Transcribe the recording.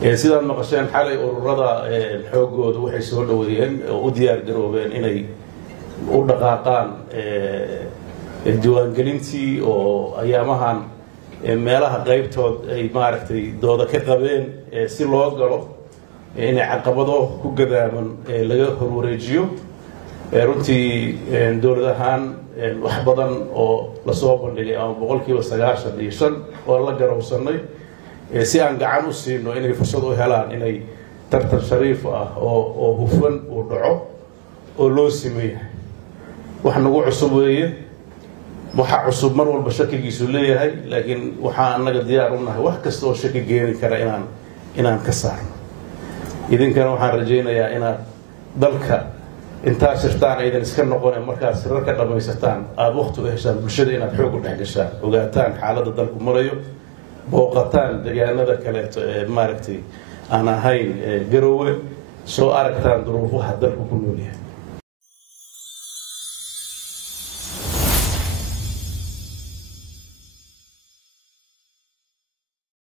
sidaan maqasheen xalay ururada xoogoodu waxay soo dhaweeyeen oo u diyaar garoobeen inay u dhaqaaqaan diiwaangelintii oo ayaamahan meelaha qaybtood ay maaragtay dooda ka qabeen si loo galo inay caqabado ku gadaaman laga horwareejiyo runtii dowlad ahaan wax badan oo la soo bandhigay ama 95% oo la garowsanay si aan gacan u siino inay fursad u helaan inay tartan shariif ah oo hufan u dhaco oo loo sameeyo wax nagu cusub weeye waxa cusub mar walba shakigiisu leeyahay laakiin waxa anaga diyaar u nahay wax kasta oo shaki geeni kara inaan ka saarno idinkana waxaan rajaynayaa inaad dalka intaa shirtaan aydan iska noqoneen markaad sirar ka dhamaysataan aad waqti u heshaan bulshada inaad xoog u dhex gashaan ogaataan xaaladda dalku marayo booqataan deegaanada kaleeto maaragtay aan ahayn garoowe soo aragtaan duruufaha dalku ku nool yahay